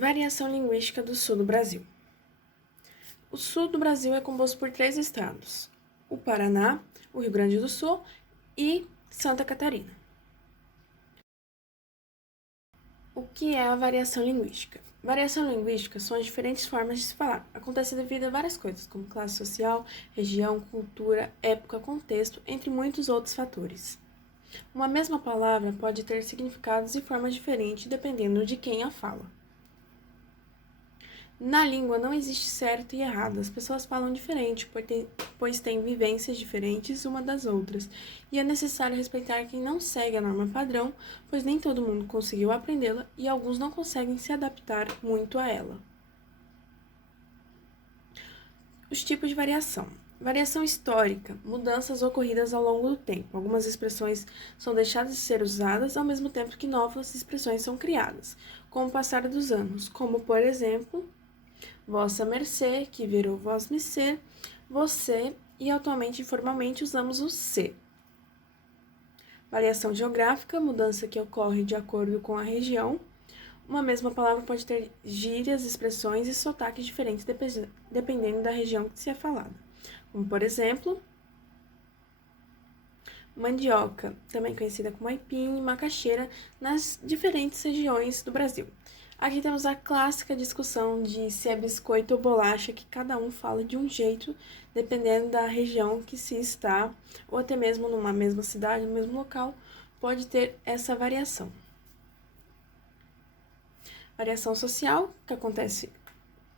Variação linguística do sul do Brasil. O sul do Brasil é composto por 3 estados: o Paraná, o Rio Grande do Sul e Santa Catarina. O que é a variação linguística? Variação linguística são as diferentes formas de se falar. Acontece devido a várias coisas, como classe social, região, cultura, época, contexto, entre muitos outros fatores. Uma mesma palavra pode ter significados e formas diferentes dependendo de quem a fala. Na língua não existe certo e errado, as pessoas falam diferente, pois têm vivências diferentes uma das outras, e é necessário respeitar quem não segue a norma padrão, pois nem todo mundo conseguiu aprendê-la e alguns não conseguem se adaptar muito a ela. Os tipos de variação. Variação histórica, mudanças ocorridas ao longo do tempo. Algumas expressões são deixadas de ser usadas ao mesmo tempo que novas expressões são criadas, com o passar dos anos, como, por exemplo, vossa mercê, que virou vós-me-ser, você, e atualmente informalmente usamos o se. Variação geográfica, mudança que ocorre de acordo com a região. Uma mesma palavra pode ter gírias, expressões e sotaques diferentes dependendo da região que se é falada. Como, por exemplo, mandioca, também conhecida como aipim e macaxeira, nas diferentes regiões do Brasil. Aqui temos a clássica discussão de se é biscoito ou bolacha, que cada um fala de um jeito, dependendo da região que se está, ou até mesmo numa mesma cidade, no mesmo local, pode ter essa variação. Variação social, que acontece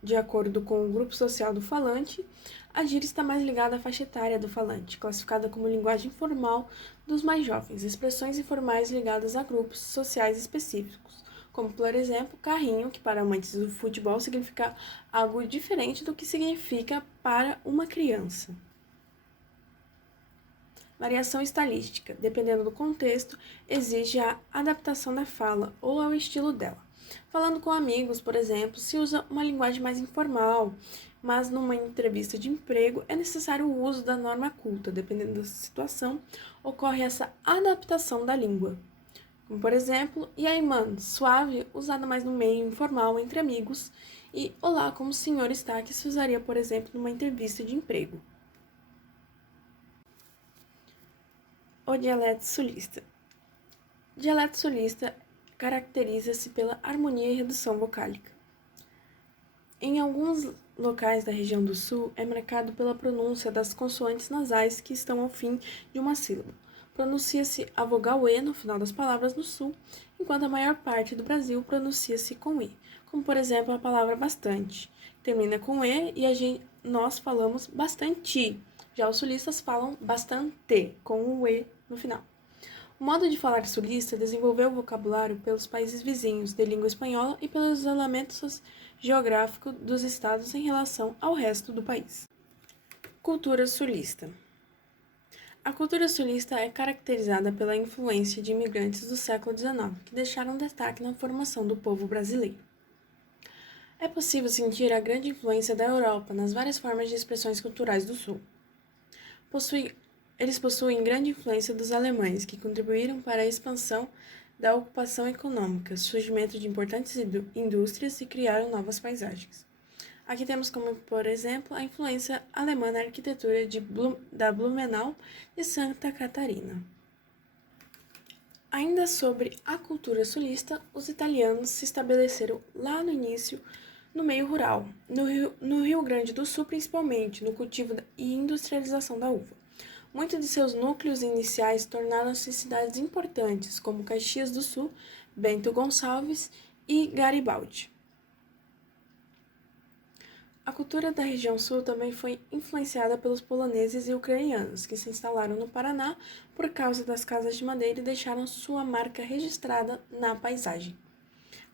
de acordo com o grupo social do falante. A gíria está mais ligada à faixa etária do falante, classificada como linguagem informal dos mais jovens, expressões informais ligadas a grupos sociais específicos, como, por exemplo, carrinho, que para amantes do futebol significa algo diferente do que significa para uma criança. Variação estilística, dependendo do contexto, exige a adaptação da fala ou ao estilo dela. Falando com amigos, por exemplo, se usa uma linguagem mais informal, mas numa entrevista de emprego é necessário o uso da norma culta. Dependendo da situação, ocorre essa adaptação da língua. Como, por exemplo, e aí, mano, suave, usada mais no meio informal entre amigos, e olá, como o senhor está, que se usaria, por exemplo, numa entrevista de emprego. O dialeto sulista. Dialeto sulista caracteriza-se pela harmonia e redução vocálica. Em alguns locais da região do sul, é marcado pela pronúncia das consoantes nasais que estão ao fim de uma sílaba. Pronuncia-se a vogal E no final das palavras no sul, enquanto a maior parte do Brasil pronuncia-se com E, como por exemplo a palavra bastante. Termina com E e nós falamos bastante. Já os sulistas falam bastante, com o E no final. O modo de falar sulista desenvolveu o vocabulário pelos países vizinhos de língua espanhola e pelo isolamento geográfico dos estados em relação ao resto do país. Cultura sulista. A cultura sulista é caracterizada pela influência de imigrantes do século XIX, que deixaram destaque na formação do povo brasileiro. É possível sentir a grande influência da Europa nas várias formas de expressões culturais do Sul. Eles possuem grande influência dos alemães, que contribuíram para a expansão da ocupação econômica, surgimento de importantes indústrias e criaram novas paisagens. Aqui temos como, por exemplo, a influência alemã na arquitetura da Blumenau e Santa Catarina. Ainda sobre a cultura sulista, os italianos se estabeleceram lá no início no meio rural, no Rio Grande do Sul principalmente, no cultivo e industrialização da uva. Muitos de seus núcleos iniciais tornaram-se cidades importantes, como Caxias do Sul, Bento Gonçalves e Garibaldi. A cultura da região sul também foi influenciada pelos poloneses e ucranianos, que se instalaram no Paraná por causa das casas de madeira e deixaram sua marca registrada na paisagem.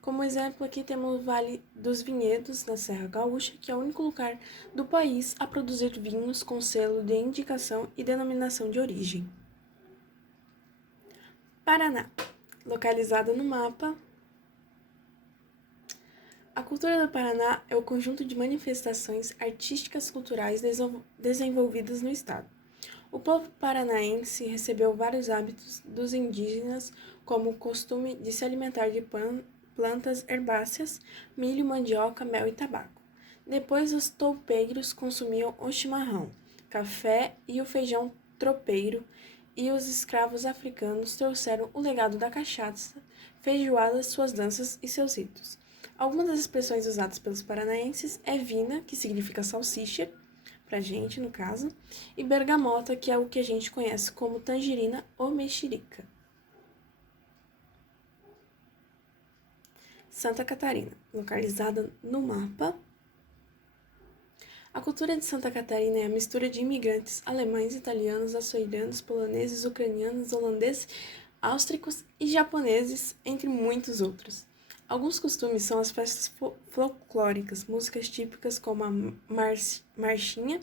Como exemplo, aqui temos o Vale dos Vinhedos, na Serra Gaúcha, que é o único lugar do país a produzir vinhos com selo de indicação e denominação de origem. Paraná, localizado no mapa. A cultura do Paraná é o conjunto de manifestações artísticas culturais desenvolvidas no estado. O povo paranaense recebeu vários hábitos dos indígenas, como o costume de se alimentar de plantas herbáceas, milho, mandioca, mel e tabaco. Depois, os toupeiros consumiam o chimarrão, café e o feijão tropeiro, e os escravos africanos trouxeram o legado da cachaça, feijoada, suas danças e seus ritos. Algumas das expressões usadas pelos paranaenses é vina, que significa salsicha, pra gente no caso, e bergamota, que é o que a gente conhece como tangerina ou mexerica. Santa Catarina, localizada no mapa. A cultura de Santa Catarina é a mistura de imigrantes alemães, italianos, açorianos, poloneses, ucranianos, holandeses, áustricos e japoneses, entre muitos outros. Alguns costumes são as festas folclóricas, músicas típicas como a marchinha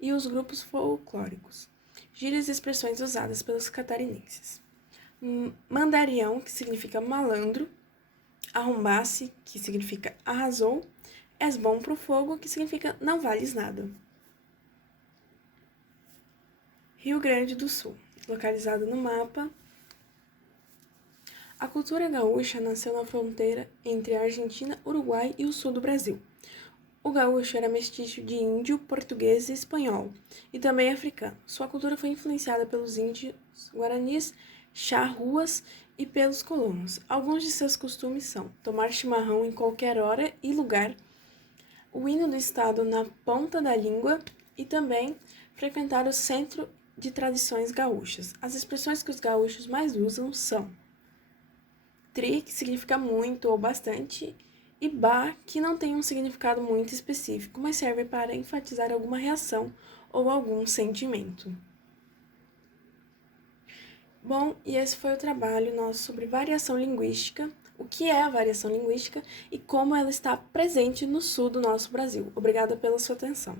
e os grupos folclóricos. Gírias e expressões usadas pelos catarinenses. Mandarião, que significa malandro. Arrombasse, que significa arrasou. És bom pro fogo, que significa não vales nada. Rio Grande do Sul, localizado no mapa. A cultura gaúcha nasceu na fronteira entre a Argentina, Uruguai e o sul do Brasil. O gaúcho era mestiço de índio, português e espanhol, e também africano. Sua cultura foi influenciada pelos índios guaranis, charruas e pelos colonos. Alguns de seus costumes são tomar chimarrão em qualquer hora e lugar, o hino do estado na ponta da língua e também frequentar o centro de tradições gaúchas. As expressões que os gaúchos mais usam são tri, que significa muito ou bastante, e ba, que não tem um significado muito específico, mas serve para enfatizar alguma reação ou algum sentimento. Bom, e esse foi o trabalho nosso sobre variação linguística, o que é a variação linguística e como ela está presente no sul do nosso Brasil. Obrigada pela sua atenção.